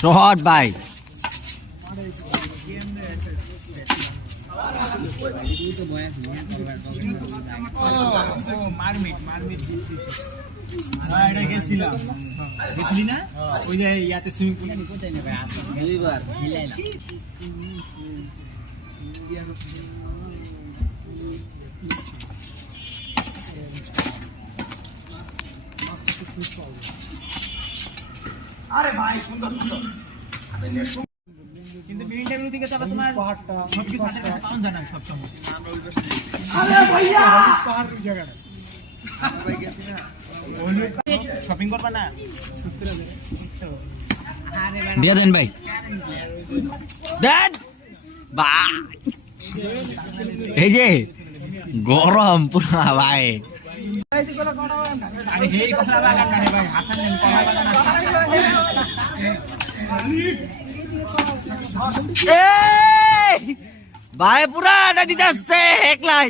শহর ভাই গেছিলি না ওই যে ইয়াতে সুইমিং পুল দুইবার মিলাইলাম আরে ভাই সুন্দর সুন্দর কিন্তু ইন্টারভিউ দিকে তো তোমার পাহাড়টা সবকিছু আছে পাউন জানা সব সময় আরে ভাইয়া পাহাড় ওই জায়গাটা ভাই গেছি না শপিং করবা না দিয়ে দেন ভাই দেন ভাই এই যে গরম পুরা ভাই আরে হেই কথা লাগা না ভাই হাসান নেন কলা লাগা না ভাই পুরা দিতে আসছে 1 লাখ